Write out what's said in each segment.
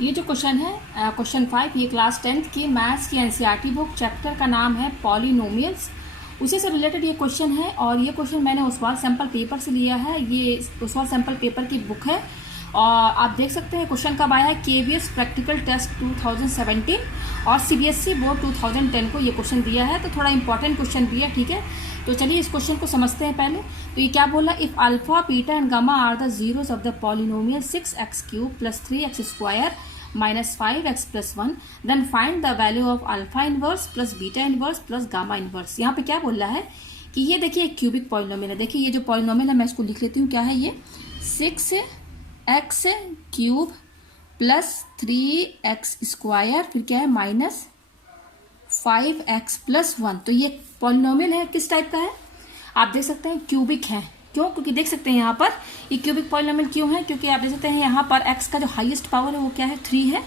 ये जो क्वेश्चन है क्वेश्चन 5, ये क्लास 10th की मैथ्स की एनसीईआरटी बुक, चैप्टर का नाम है पॉलिनोमियल्स। उसी से रिलेटेड ये क्वेश्चन है और ये क्वेश्चन मैंने उस्वाल सैम्पल पेपर से लिया है। ये उस्वाल सैम्पल पेपर की बुक है और आप देख सकते हैं क्वेश्चन कब आया है, केवीएस प्रैक्टिकल टेस्ट 2017 और सीबीएसई बोर्ड 2010 को ये क्वेश्चन दिया है। तो थोड़ा इंपॉर्टेंट क्वेश्चन दिया, ठीक है। तो चलिए इस क्वेश्चन को समझते हैं पहले। तो ये क्या बोला, if alpha beta and gamma are the zeros of the polynomial 6x³ + 3x² - 5x + 1 then find the value of alpha inverse plus beta inverse plus gamma inverse. यहाँ पे क्या बोल रहा है कि ये देखिए एक क्यूबिक पॉलिनोमियल है। देखिए ये जो पॉलिनोमियल है मैं इसको लिख लेती हूँ, क्या है ये 6x³ + 3x², फिर क्या है -5x + 1। तो ये पॉलिनोमियल है, किस टाइप का है आप देख सकते हैं, क्यूबिक है। क्यों? क्योंकि देख सकते हैं यहाँ पर ये क्यूबिक पॉलिनोमियल क्यों है, क्योंकि आप देख सकते हैं यहाँ पर x का जो हाईएस्ट पावर है वो क्या है 3 है।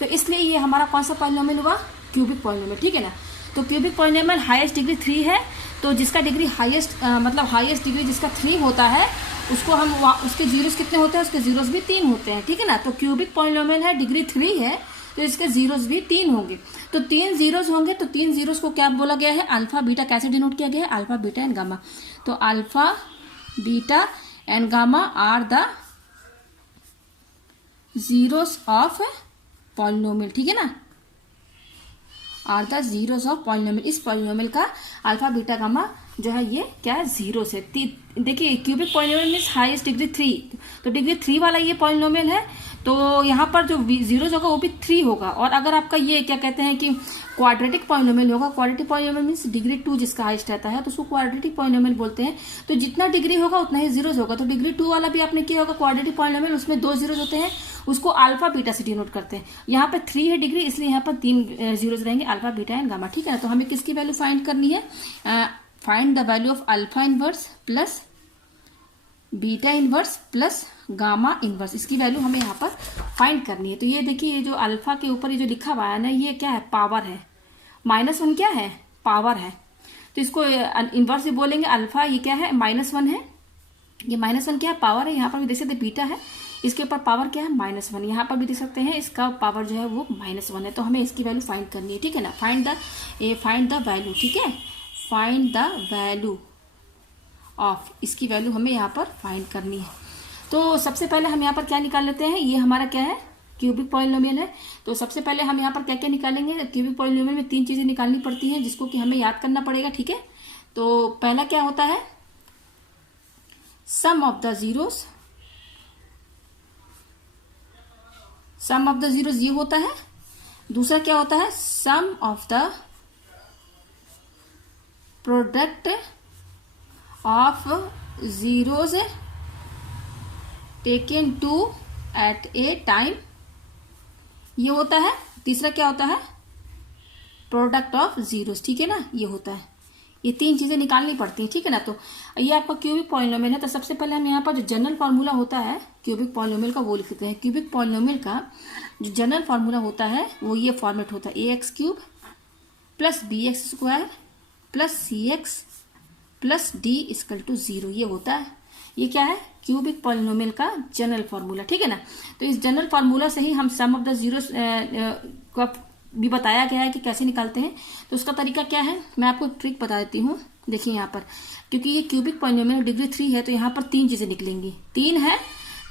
तो इसलिए ये हमारा कौन सा पॉलिनोमियल हुआ, क्यूबिक पॉलिनोमियल, ठीक है ना। तो क्यूबिक पॉलिनोमियल हाईएस्ट डिग्री 3 है, तो जिसका डिग्री हाईएस्ट मतलब हाईएस्ट डिग्री जिसका 3 होता है उसको हम उसके जीरोस कितने होते हैं, उसके जीरोस भी 3 होते हैं, ठीक है ना। तो क्यूबिक पॉलिनोमियल है, डिग्री 3 है, तो इसके जीरोस भी 3 होंगे। तो 3 जीरोस होंगे, तो 3 जीरोस को क्या बोला गया है, अल्फा बीटा कैसे डिनोट किया गया है, अल्फा बीटा एंड गामा। तो alpha beta and gamma are the zeros of polynomial, ठीक है ना, are the zeros of polynomial. इस पॉलिनोमियल का अल्फा बीटा गामा जो है ये क्या है, जीरो से। देखिए cubic polynomial means highest degree 3, तो डिग्री 3 वाला ये पॉलिनोमियल है। तो यहाँ पर जो जीरोस होगा वो भी 3 होगा। और अगर आपका ये क्या कहते हैं कि क्वाड्रेटिक पॉलिनोमियल होगा, क्वाड्रेटिक पॉलिनोमियल मीन्स डिग्री 2 जिसका हाईएस्ट रहता है, तो उसको क्वाड्रेटिक पॉलिनोमियल बोलते हैं। तो जितना डिग्री होगा उतना ही जीरोस होगा। तो डिग्री 2 वाला भी आपने किया होगा क्वाड्रेटिक पॉलिनोमियल, उसमें 2 जीरोस होते हैं, उसको अल्फा बीटा से डिनोट करते हैं। यहाँ पे 3 है डिग्री, इसलिए यहाँ पर 3 जीरोस रहेंगे, अल्फा बीटा एंड गामा, ठीक है ना। तो हमें किसकी वैल्यू फाइंड करनी है, find the value of alpha inverse plus beta inverse plus gamma inverse. इसकी वैल्यू हमें यहाँ पर फाइंड करनी है। तो ये देखिए ये जो अल्फा के ऊपर ये जो लिखा हुआ है ना, ये क्या है, पावर है। -1 क्या है, पावर है। तो इसको इनवर्स भी बोलेंगे। अल्फा ये क्या है, -1 है, ये -1 क्या है, पावर है। यहाँ पर भी देख सकते हैं बीटा है, इसके ऊपर पावर क्या है, -1। यहाँ पर भी देख सकते हैं इसका पावर जो है वो -1 है। तो हमें इसकी वैल्यू फाइंड करनी है, ठीक है ना। फाइंड द वैल्यू, ठीक है, फाइंड द वैल्यू ऑफ, इसकी वैल्यू हमें यहाँ पर फाइंड करनी है। तो सबसे पहले हम यहाँ पर क्या निकाल लेते हैं, ये हमारा क्या है, क्यूबिक पॉलिनोमियल है। तो सबसे पहले हम यहाँ पर क्या क्या निकालेंगे, क्यूबिक पॉलिनोमियल में 3 चीजें निकालनी पड़ती हैं जिसको कि हमें याद करना पड़ेगा, ठीक है। तो पहला क्या होता है, sum of the zeros, sum of the zeros ये होता है। दूसरा क्या होता है, sum of the product of zeros taken two at a time, ये होता है। तीसरा क्या होता है, प्रोडक्ट ऑफ जीरोस, ठीक है ना, ये होता है। ये 3 चीजें निकालनी पड़ती हैं, ठीक है ना। तो ये आपका क्यूबिक पॉलिनोमियल है। तो सबसे पहले हम यहाँ पर जो जनरल फॉर्मूला होता है क्यूबिक पॉलिनोमियल का वो लिख लेते हैं। क्यूबिक पॉलिनोमियल का जो जनरल फॉर्मूला होता है वो ये फॉर्मेट होता है, ax³ + bx² + cx + d = 0, ये होता है। ये क्या है, क्यूबिक पॉलिनोमियल का जनरल फार्मूला, ठीक है ना। तो इस जनरल फार्मूला से ही हम सम ऑफ द जीरोस का भी बताया गया है कि कैसे निकालते हैं। तो उसका तरीका क्या है, मैं आपको ट्रिक बता देती हूँ। देखिए यहाँ पर क्योंकि ये क्यूबिक पॉलिनोमियल डिग्री 3 है, तो यहाँ पर 3 चीजें निकलेंगी। 3 है,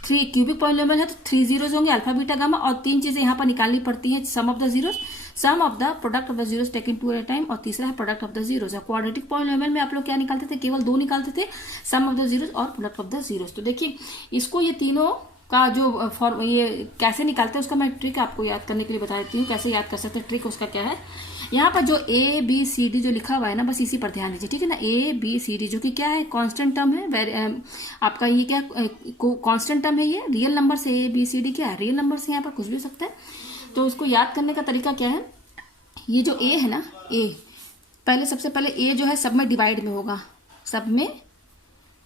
3 क्यूबिक पॉलिनोमियल है तो 3 जीरोस होंगे, अल्फा बीटा गामा, और 3 चीजें यहाँ पर निकालनी पड़ती है, sum of the zeros, sum of the product of the zeros taken two at a time, और तीसरा है product of the zeros. Quadratic polynomial में आप लोग क्या निकालते थे, केवल 2 निकालते थे, सम ऑफ द जीरोस और प्रोडक्ट ऑफ द जीरोस। तो देखिए इसको ये तीनों का जो ये कैसे निकालते हैं उसका मैं ट्रिक आपको याद करने के लिए बता देती हूँ, कैसे याद कर सकते हैं। ट्रिक उसका क्या है, यहाँ पर जो ABCD जो लिखा हुआ है ना, बस इसी पर ध्यान दीजिए, ठीक है ना। ABCD जो कि क्या है, कांस्टेंट टर्म है, आपका ये क्या कांस्टेंट टर्म है, ये रियल नंबर से ABCD क्या है, रियल नंबर से यहाँ पर कुछ भी हो सकता है। तो उसको याद करने का तरीका क्या है, ये जो A है ना, A पहले सबसे पहले A जो है सब में डिवाइड में होगा, सब में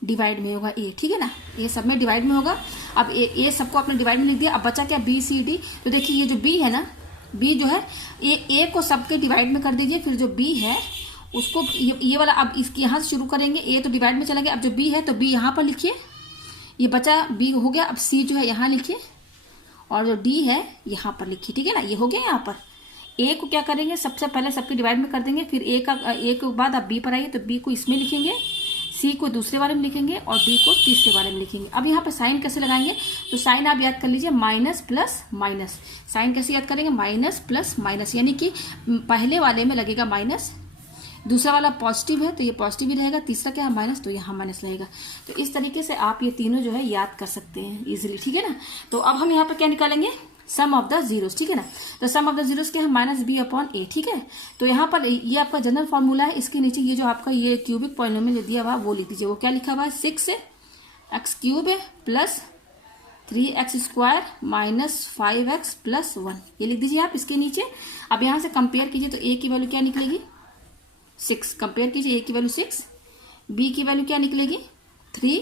डिवाइड में होगा A, ठीक है ना, ये सब में डिवाइड में होगा। अब A सबको आपने डिवाइड में लिख दिया। अब बचा क्या, BCD। तो देखिए ये जो B है ना, B जो है A को सबके डिवाइड में कर दीजिए, फिर जो B है उसको ये वाला, अब इसकी यहाँ से शुरू करेंगे। A तो डिवाइड में चला गया, अब जो B है तो B यहाँ पर लिखिए, ये बचा B हो गया। अब C जो है यहाँ लिखिए, और जो डी है यहाँ पर लिखिए, ठीक है ना। ये हो गया। यहाँ पर ए को क्या करेंगे, सबसे पहले सबके डिवाइड में कर देंगे, फिर ए के बाद आप बी पर आइए तो बी को इसमें लिखेंगे, सी को दूसरे वाले में लिखेंगे और डी को तीसरे वाले में लिखेंगे। अब यहाँ पर साइन कैसे लगाएंगे, तो साइन आप याद कर लीजिए माइनस प्लस माइनस। साइन कैसे याद करेंगे, माइनस प्लस माइनस, यानी कि पहले वाले में लगेगा माइनस, दूसरा वाला पॉजिटिव है तो ये पॉजिटिव ही रहेगा, तीसरा क्या है माइनस, तो यहाँ माइनस रहेगा। तो इस तरीके से आप ये तीनों जो है याद कर सकते हैं इजीली, ठीक है ना। तो अब हम यहाँ पर क्या निकालेंगे, सम ऑफ द जीरोस, ठीक है ना। तो सम ऑफ द जीरोस क्या है, माइनस बी अपॉन ए, ठीक है। तो यहाँ पर ये आपका जनरल फॉर्मूला है, इसके नीचे ये जो आपका ये क्यूबिक पॉलिनोमियल जो दिया हुआ वो लिख दीजिए। वो क्या लिखा हुआ है, 6x³ plus 3x² minus 5x plus 1, ये लिख दीजिए आप इसके नीचे। अब यहाँ से कंपेयर कीजिए तो a की वैल्यू क्या निकलेगी, 6। कंपेयर कीजिए, a की वैल्यू 6, b की वैल्यू क्या निकलेगी 3,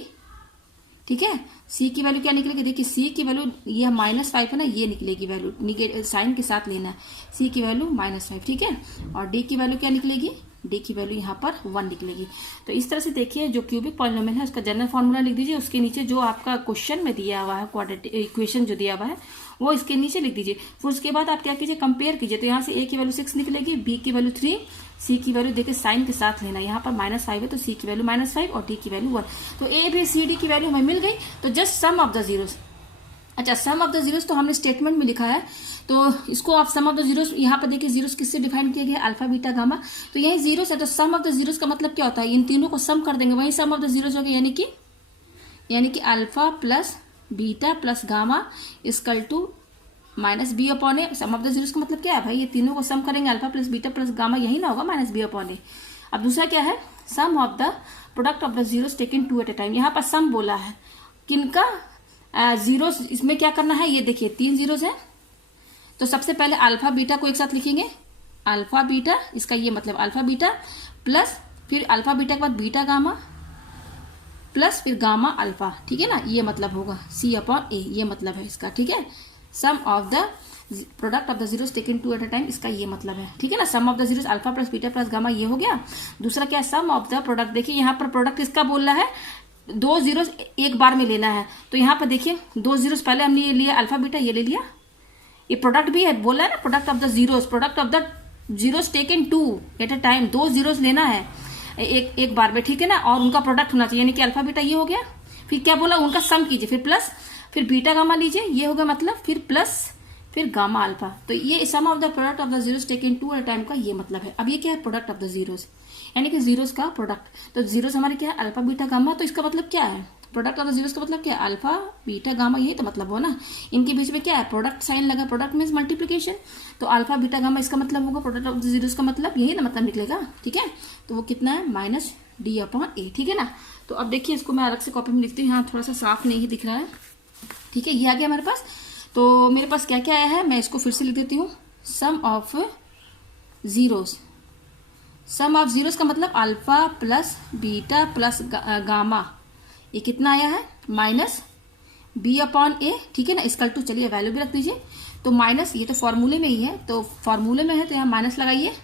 ठीक है। c की वैल्यू क्या निकलेगी, देखिए c की वैल्यू ये -5 है ना, ये निकलेगी वैल्यू, निगेटिव साइन के साथ लेना है। c की वैल्यू -5, ठीक है। और d की वैल्यू क्या निकलेगी, d की वैल्यू यहाँ पर 1 निकलेगी। तो इस तरह से देखिए जो क्यूबिक पॉलिनोमियल है उसका जनरल फॉर्मूला लिख दीजिए, उसके नीचे जो आपका क्वेश्चन में दिया हुआ है क्वाड्रेटिक इक्वेशन जो दिया हुआ है वो इसके नीचे लिख दीजिए। फिर उसके बाद आप क्या कीजिए, कंपेयर कीजिए। तो यहाँ से a की वैल्यू 6 निकलेगी, b की वैल्यू 3, c की वैल्यू देखिए साइन के साथ लेना, यहाँ पर -5 है तो c की वैल्यू -5 और d की वैल्यू 1। तो a b c d की वैल्यू हमें मिल गई। तो just sum of the zeros, अच्छा सम ऑफ द जीरोस तो हमने स्टेटमेंट में लिखा है, तो इसको आप सम ऑफ द जीरोस, यहाँ पर देखिए जीरोस किससे डिफाइन किया गया है, अल्फा बीटा गामा। तो यही जीरोस है, तो सम ऑफ द जीरोस का मतलब क्या होता है, इन तीनों को सम कर देंगे, वही सम ऑफ द जीरोस हो गया, यानी कि alpha plus beta plus gamma equal to minus B upon A. Sum of the zeros का मतलब क्या है भाई, ये तीनों को सम करेंगे, alpha plus beta plus gamma, यही ना होगा माइनस बी अपॉन ए। अब दूसरा क्या है, sum of the product of the zeros taken 2 at a time. यहाँ पर सम बोला है किनका, जीरोस, इसमें क्या करना है, ये देखिए 3 जीरोस है, तो सबसे पहले अल्फा बीटा को एक साथ लिखेंगे, अल्फा बीटा, इसका ये मतलब अल्फा बीटा प्लस फिर अल्फा बीटा के बाद बीटा गामा प्लस फिर गामा अल्फा, ठीक है ना, ये मतलब होगा c अपॉन ए, ये मतलब है इसका, ठीक है। Sum of the product of the zeros taken 2 at a time, इसका ये मतलब है, ठीक है ना। Sum of the zeros alpha plus beta plus gamma, ये हो गया। दूसरा क्या है, सम ऑफ द प्रोडक्ट, देखिए यहाँ पर प्रोडक्ट इसका बोल रहा है 2 जीरोस एक बार में लेना है, तो यहाँ पर देखिए 2 जीरोस पहले हमने ये लिया अल्फा बीटा, ये ले लिया, ये प्रोडक्ट भी है, बोला है ना product of the zeros, product of the zeros taken 2 at a time, 2 zeros लेना है एक बार में, ठीक है ना, और उनका प्रोडक्ट होना चाहिए, यानी कि अल्फा बीटा ये हो गया। फिर क्या बोला, उनका सम कीजिए, फिर प्लस फिर बीटा गामा लीजिए, ये होगा मतलब, फिर प्लस फिर गामा अल्फा। तो ये sum of the product of the zeros taken 2 at a time का ये मतलब है। अब ये क्या है, प्रोडक्ट ऑफ द जीरोस, यानी कि जीरोस का प्रोडक्ट। तो जीरोस हमारे क्या है, अल्फा बीटा गामा, तो इसका मतलब क्या है, प्रोडक्ट ऑफ द जीरोस का मतलब क्या है, अल्फा बीटा गामा, यही तो मतलब हो ना। इनके बीच में क्या है, प्रोडक्ट साइन लगा, प्रोडक्ट मीन्स मल्टीप्लीकेशन, तो अल्फा बीटा गामा इसका मतलब होगा, प्रोडक्ट ऑफ द जीरोस का मतलब यही ना मतलब निकलेगा, ठीक है। तो वो कितना है, माइनस डी अपॉन ए, ठीक है ना। तो अब देखिए इसको मैं अलग से कॉपी में लिखती हूँ, यहाँ थोड़ा सा साफ नहीं दिख रहा है, ठीक है। ये आ गया हमारे पास। तो मेरे पास क्या क्या आया है, मैं इसको फिर से लिख देती हूँ, sum of zeros, sum of zeros का मतलब alpha plus beta plus gamma, ये कितना आया है, माइनस बी अपॉन ए, ठीक है ना, इसकल टू, चलिए वैल्यू भी रख दीजिए। तो माइनस, ये तो फॉर्मूले में ही है, तो फॉर्मूले में है तो यहाँ माइनस लगाइए।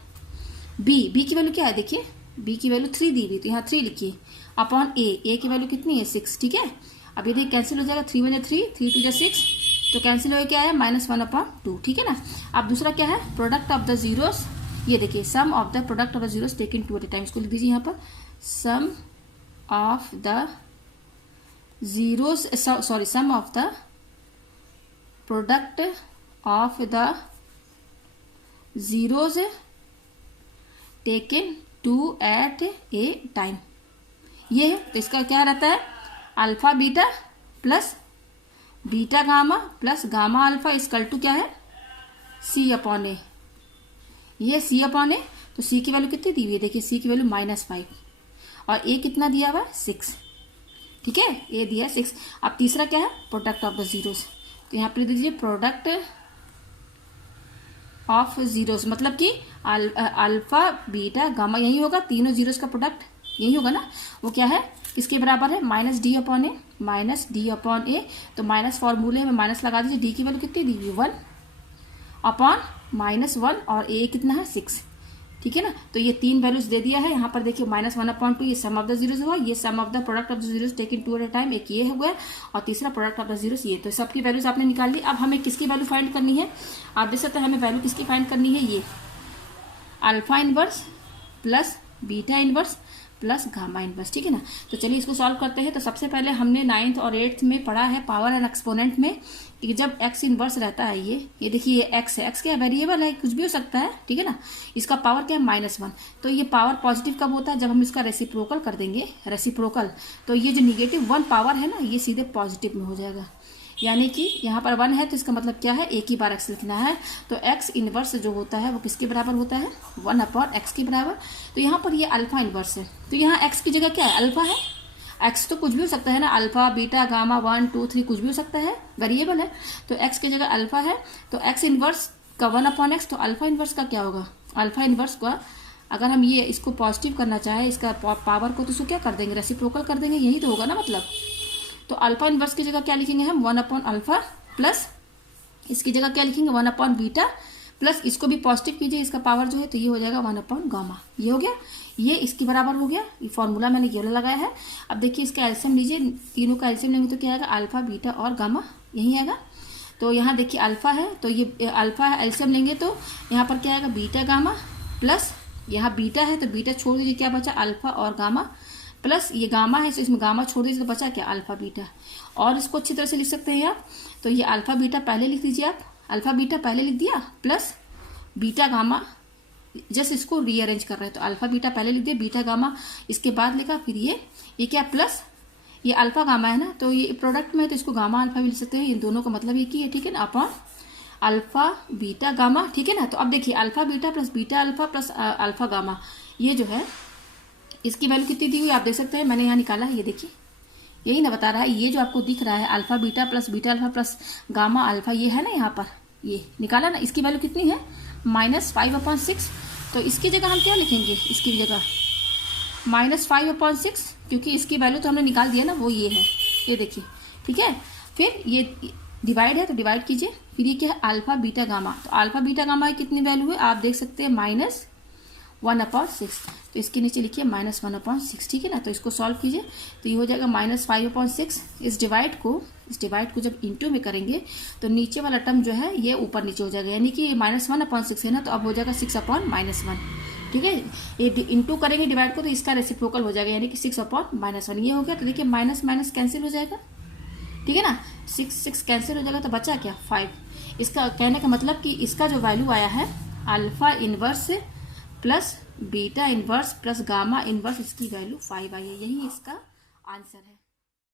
बी की वैल्यू क्या है, देखिए बी की वैल्यू 3 दी हुई, तो यहाँ 3 लिखिए, अपॉन ए की वैल्यू कितनी है 6, ठीक है। अब ये देखिए कैंसिल हो जाएगा, 3 × 3, 3 × 6, तो कैंसिल हो क्या है, -1/2, ठीक है ना। अब दूसरा क्या है, प्रोडक्ट ऑफ द जीरोस, ये देखिए sum of the product of the zeros taken 2 at a time, इसको लिख दीजिए यहाँ पर, sum of the zeros, sorry sum of the product of the zeros taken 2 at a time, ये है। तो इसका क्या रहता है, alpha beta plus beta gamma plus gamma alpha equal to क्या है, सी अपॉन ए, ये सी अपॉन ए। तो सी की वैल्यू कितनी दी हुई है, देखिए सी की वैल्यू -5 और ए कितना दिया हुआ है 6, ठीक है, ए दिया 6। अब तीसरा क्या है, प्रोडक्ट ऑफ द जीरोस, तो यहाँ पर लिख दीजिए प्रोडक्ट ऑफ जीरोस, मतलब कि अल्फा बीटा गामा यही होगा, तीनों जीरोस का प्रोडक्ट यही होगा ना। वो क्या है, किसके बराबर है, माइनस डी अपॉन ए, माइनस डी अपॉन ए। तो माइनस फॉर्मूले में माइनस लगा दीजिए, डी की वैल्यू कितनी दी हुई 1 अपॉन -1 और ए कितना है 6, ठीक है ना। तो ये 3 वैल्यूज दे दिया है। यहाँ पर देखिए -1/2 ये सम ऑफ द जीरोस हुआ, ये sum of the product of the zeros taken 2 at a time, एक ये हो गया और तीसरा प्रोडक्ट ऑफ द जीरोस ये। तो सबकी वैल्यूज आपने निकाल ली। अब हमें किसकी वैल्यू फाइंड करनी है, आप देख सकते हैं हमें वैल्यू किसकी फाइंड करनी है, ये alpha inverse plus beta inverse plus gamma inverse, ठीक है ना। तो चलिए इसको सॉल्व करते हैं। तो सबसे पहले हमने 9th और 8th में पढ़ा है पावर एंड एक्सपोनेंट में कि जब x इनवर्स रहता है, ये देखिए ये x है, x क्या वेरिएबल है, कुछ भी हो सकता है, ठीक है ना। इसका पावर क्या है -1। तो ये पावर पॉजिटिव कब होता है, जब हम इसका रेसिप्रोकल कर देंगे, रेसिप्रोकल। तो ये जो -1 पावर है ना, ये सीधे पॉजिटिव में हो जाएगा, यानी कि यहाँ पर 1 है तो इसका मतलब क्या है, एक ही बार x लिखना है। तो x इनवर्स जो होता है वो किसके बराबर होता है, 1/x के बराबर। तो यहाँ पर ये अल्फा इनवर्स है, तो यहाँ x की जगह क्या है, अल्फा है। x तो कुछ भी हो सकता है ना, अल्फा बीटा गामा 1 2 3 कुछ भी हो सकता है, वेरिएबल है। तो x की जगह अल्फा है, तो x इनवर्स का 1/x, तो अल्फा इनवर्स का क्या होगा, अल्फा इनवर्स का अगर हम ये इसको पॉजिटिव करना चाहें, इसका पावर को, तो इसको क्या कर देंगे, रेसिप्रोकल कर देंगे, यही तो होगा ना मतलब। तो अल्फा इनवर्स की जगह क्या लिखेंगे हम, 1/अल्फा प्लस इसकी जगह क्या लिखेंगे, 1/बीटा प्लस इसको भी पॉजिटिव कीजिए, इसका पावर जो है, तो ये हो जाएगा 1/गामा। ये हो गया, ये इसके बराबर हो गया। ये फॉर्मूला मैंने ये लगाया है। अब देखिए इसका एल्सियम लीजिए, तीनों का एल्सियम लेंगे तो क्या आएगा, अल्फा बीटा और गामा, यही आएगा। तो यहाँ देखिए अल्फा है, तो ये अल्फा है, एल्सियम लेंगे तो यहाँ पर क्या आएगा, बीटा गामा प्लस यहाँ बीटा है तो बीटा छोड़ दीजिए, क्या बचा, अल्फा और गामा प्लस ये गामा है तो इसमें गामा छोड़ दीजिए तो बचा क्या, अल्फा बीटा। और इसको अच्छी तरह से लिख सकते हैं आप। तो ये अल्फा बीटा पहले लिख दीजिए आप, अल्फा बीटा पहले लिख दिया प्लस बीटा गामा, जस्ट इसको रीअरेंज कर रहे हैं। तो अल्फा बीटा पहले लिख दिया, बीटा गामा इसके बाद लिखा, फिर ये क्या प्लस ये अल्फा गामा है ना, तो ये प्रोडक्ट में तो इसको गामा अल्फा भी लिख सकते हैं। इन दोनों का मतलब एक ही है, ठीक है ना, अपॉन अल्फा बीटा गामा, ठीक है ना। तो अब देखिए alpha beta plus beta alpha plus alpha gamma, ये जो है इसकी वैल्यू कितनी दी हुई आप देख सकते हैं, मैंने यहाँ निकाला है, ये देखिए यही ना बता रहा है, ये जो आपको दिख रहा है alpha beta plus beta alpha plus gamma alpha, ये है ना यहाँ पर, ये निकाला ना। इसकी वैल्यू कितनी है, -5/6। तो इसकी जगह हम क्या लिखेंगे, इसकी जगह -5/6, क्योंकि इसकी वैल्यू तो हमने निकाल दिया ना, वो ये है, ये देखिए, ठीक है। फिर ये डिवाइड है तो डिवाइड कीजिए, फिर ये क्या है, अल्फा बीटा गामा। तो अल्फा बीटा गामा की कितनी वैल्यू है आप देख सकते हैं, -1/6। तो इसके नीचे लिखिए -1/6, ठीक है ना। तो इसको सॉल्व कीजिए, तो ये हो जाएगा -5/6। इस डिवाइड को जब इंटू में करेंगे तो नीचे वाला टर्म जो है ये ऊपर नीचे हो जाएगा, यानी कि -1/6 है ना, तो अब हो जाएगा 6/-1, ठीक है। ये इंटू करेंगे डिवाइड को तो इसका रेसिप्रोकल हो जाएगा, यानी कि 6/-1 ये हो गया। तो देखिए माइनस माइनस कैंसिल हो जाएगा, ठीक है ना, 6 कैंसिल हो जाएगा, तो बचा क्या, 5। इसका कहने का मतलब कि इसका जो वैल्यू आया है alpha inverse plus beta inverse plus gamma inverse, इसकी वैल्यू 5 आई है, यही इसका आंसर है।